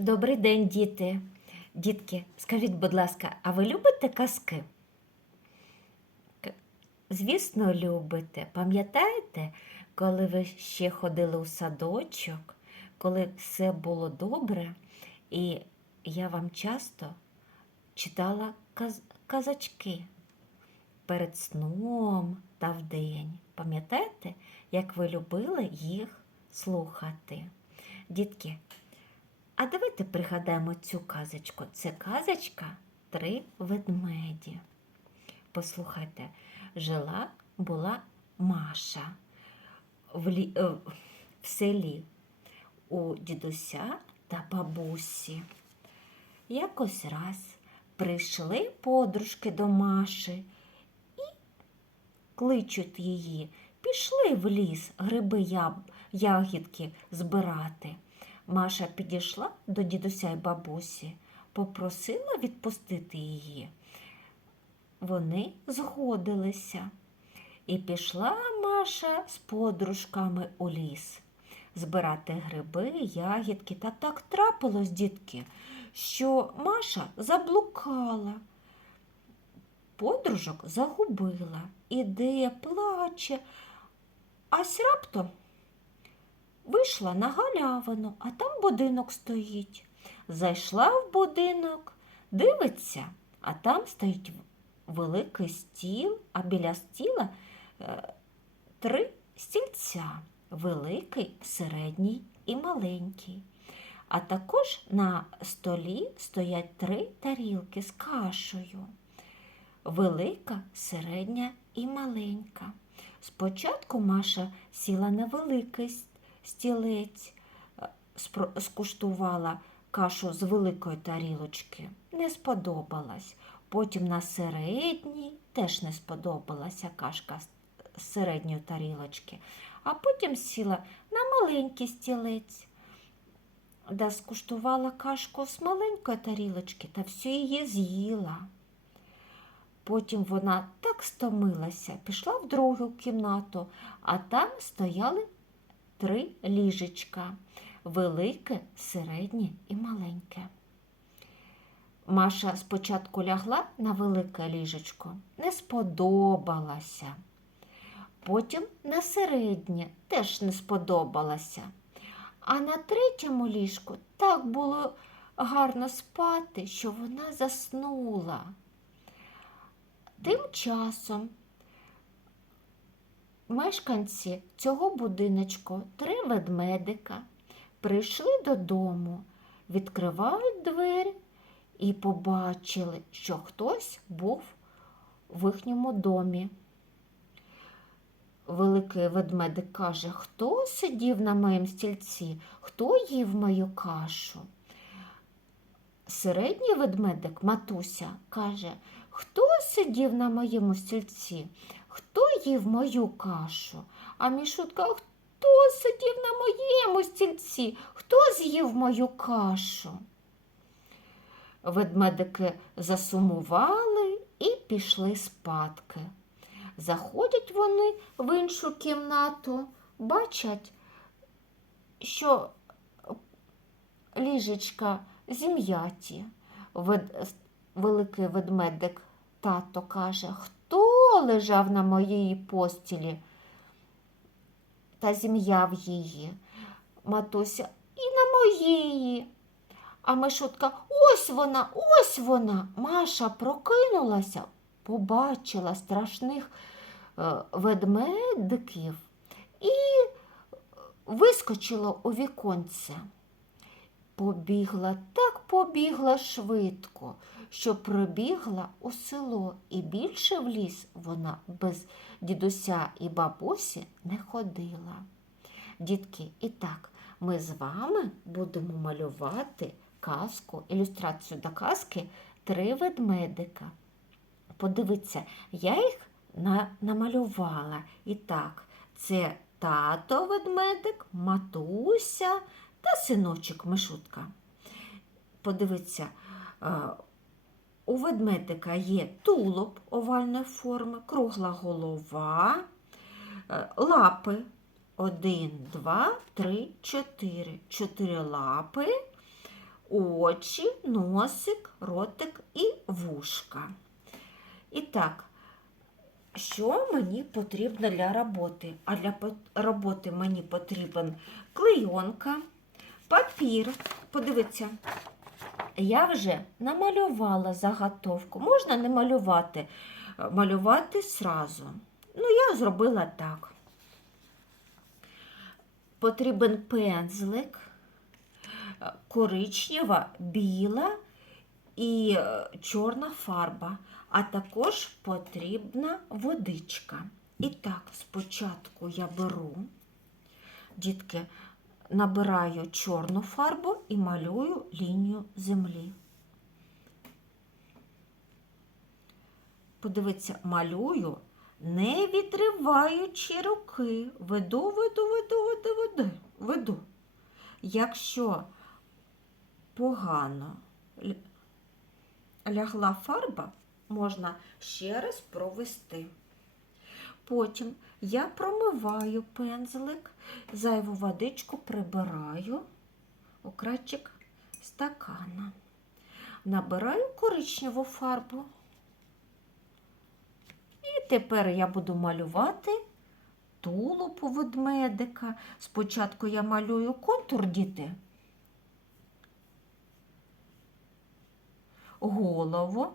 Добрий день, діти. Дітки, скажіть, будь ласка, а ви любите казки? Звісно, любите. Пам'ятаєте, коли ви ще ходили у садочок, коли все було добре, і я вам часто читала каз- казачки перед сном та вдень. Пам'ятаєте, як ви любили їх слухати? Дітки, а давайте пригадаємо цю казочку. Це казочка Три ведмеді. Послухайте, жила була Маша в, лі... е, в селі у дідуся та бабусі. Якось раз прийшли подружки до Маші і кличуть її. Пішли в ліс гриби ягідки збирати. Маша підійшла до дідуся й бабусі, попросила відпустити її. Вони згодилися. І пішла Маша з подружками у ліс збирати гриби, ягідки. Та так трапилось, дітки, що Маша заблукала. Подружок загубила, іде, плаче, ась раптом Вийшла на галявину, а там будинок стоїть. Зайшла в будинок, дивиться, а там стоїть великий стіл, а біля стіла е, три стільця великий, середній і маленький. А також на столі стоять три тарілки з кашею. Велика, середня і маленька. Спочатку Маша сіла на великий с- стілець, е, скуштувала кашу з великої тарілочки. Не сподобалась. Потім на середній теж не сподобалася кашка з- середньої тарілочки. А потім сіла на маленький стілець, де скуштувала кашку з маленької тарілочки та всю її з'їла. Потім вона так стомилася, пішла в другу кімнату, а там стояли три ліжечка велике, середнє і маленьке. Маша спочатку лягла на велике ліжечко, не сподобалася. Потім на середнє теж не сподобалася. А на третьому ліжку так було гарно спати, що вона заснула. Тим часом мешканці цього будиночку, три ведмедика, прийшли додому, відкривають двері і побачили, що хтось був в їхньому домі. Великий ведмедик каже, хто сидів на моїм стільці, хто їв мою кашу. Середній ведмедик Матуся каже, хто сидів на моєму стільці, хто їв мою кашу. А мішутка, хто сидів на моєму стільці, хто з'їв мою кашу. Ведмедики засумували і пішли спадки. Заходять вони в іншу кімнату, бачать, що ліжечка зім'яті. Великий ведмедик тато каже, лежав на моїй постілі та зім'яв її. Матуся і на моїй. А Мишутка, ось вона, ось вона. Маша прокинулася, побачила страшних е, ведмедиків і вискочила у віконце. Побігла, так побігла швидко, що пробігла у село, і більше в ліс вона без дідуся і бабусі не ходила. Дітки, і так, ми з вами будемо малювати казку, ілюстрацію до казки Три ведмедика. Подивіться, я їх на, намалювала. І так, це тато ведмедик, матуся та синочок Мишутка. Подивіться, е, у ведмедика є тулуб овальної форми, кругла голова, е, лапи. Один, два, три, чотири. Чотири лапи очі, носик, ротик і вушка. І так, що мені потрібно для роботи? А для роботи мені потрібен клейонка, папір. Подивіться, я вже намалювала заготовку. Можна не малювати, малювати сразу. Ну, я зробила так. Потрібен пензлик, коричнева, біла і е, чорна фарба, а також потрібна водичка. І так, спочатку я беру, дітки, набираю чорну фарбу і малюю лінію землі. Подивіться, малюю, не відриваючи руки. Веду, веду, веду, веду, веду, веду. Якщо погано лягла фарба, можна ще раз провести. Потім я промиваю пензлик, зайву водичку прибираю у крайчик стакана. Набираю коричневу фарбу. І тепер я буду малювати тулуб у ведмедика. Спочатку я малюю контур діти. Голову,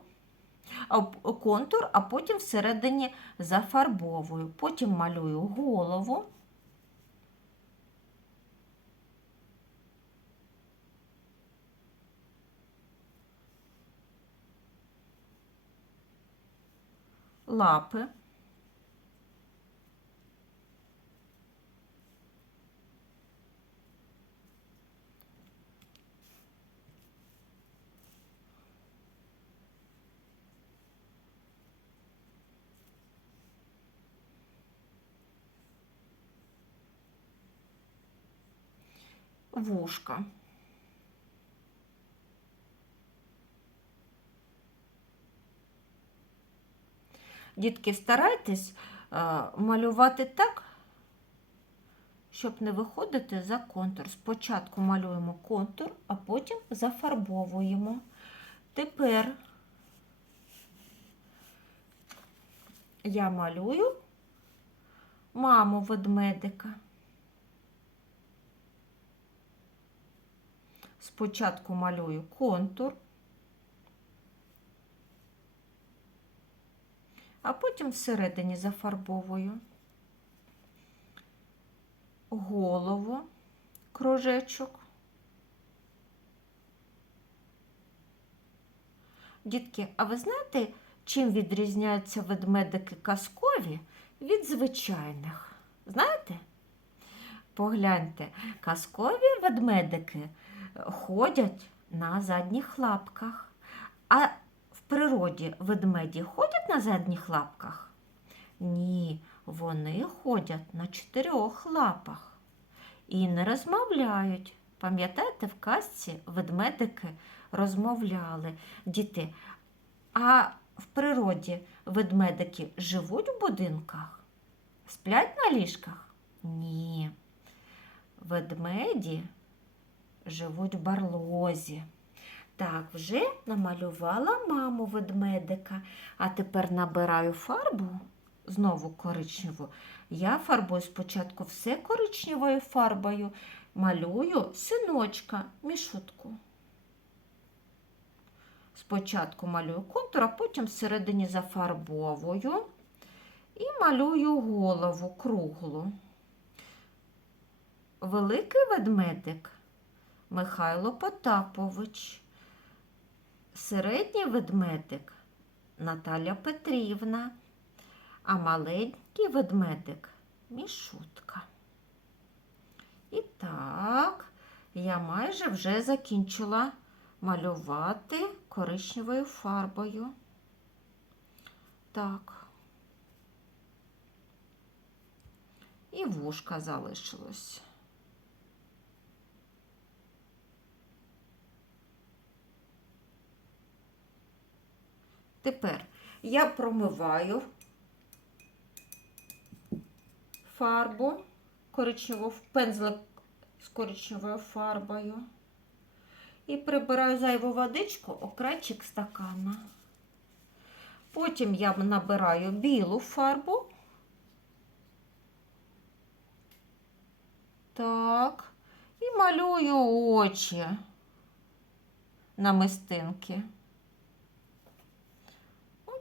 контур, а потім всередині зафарбовую. Потім малюю голову. Лапи. Вушка. Дітки, старайтесь е, малювати так, щоб не виходити за контур. Спочатку малюємо контур, а потім зафарбовуємо. Тепер я малюю маму ведмедика. Спочатку малюю контур, а потім всередині зафарбовую голову, кружечок. Дітки, а ви знаєте, чим відрізняються ведмедики казкові від звичайних? Знаєте? Погляньте, казкові ведмедики ходять на задніх лапках. А в природі ведмеді ходять на задніх лапках? Ні, вони ходять на чотирьох лапах і не розмовляють. Пам'ятаєте, в казці ведмедики розмовляли. Діти, а в природі ведмедики живуть в будинках? Сплять на ліжках? Ні. Ведмеді живуть в барлозі. Так, вже намалювала маму ведмедика, а тепер набираю фарбу, знову коричневу. Я фарбую спочатку все коричневою фарбою, малюю синочка, мішутку. Спочатку малюю контур, а потім всередині зафарбовую і малюю голову круглу. Великий ведмедик Михайло Потапович, середній ведмедик Наталя Петрівна, а маленький ведмедик Мішутка. І так, я майже вже закінчила малювати коричневою фарбою. Так. І вушка залишилось. Тепер я промиваю фарбу коричневу, пензлик з коричневою фарбою. і прибираю зайву водичку у крайчик стакана. Потім я набираю білу фарбу. Так, і малюю очі на мистинки.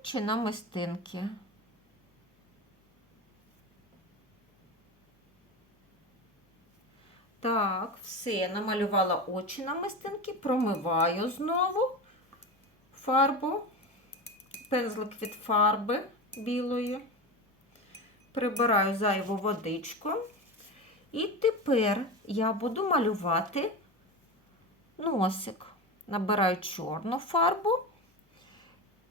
Очі на мистинки. Так, все, намалювала очі на мистинки, промиваю знову фарбу, пензлик від фарби білої, прибираю зайву водичку. І тепер я буду малювати носик. Набираю чорну фарбу,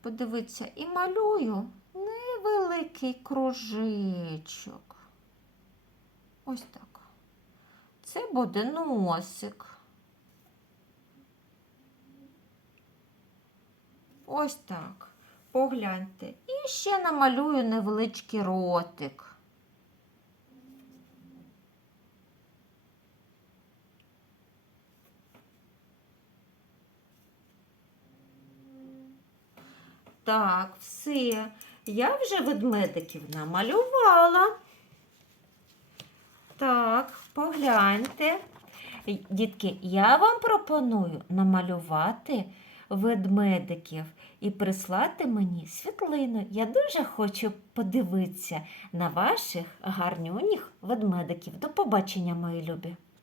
подивіться, і малюю невеликий кружечок. Ось так. Це буде носик. Ось так. Погляньте. І ще намалюю невеличкий ротик. Так, все. Я вже ведмедиків намалювала. Так, погляньте. Дітки, я вам пропоную намалювати ведмедиків і прислати мені світлину. Я дуже хочу подивитися на ваших гарнюніх ведмедиків. До побачення, мої любі!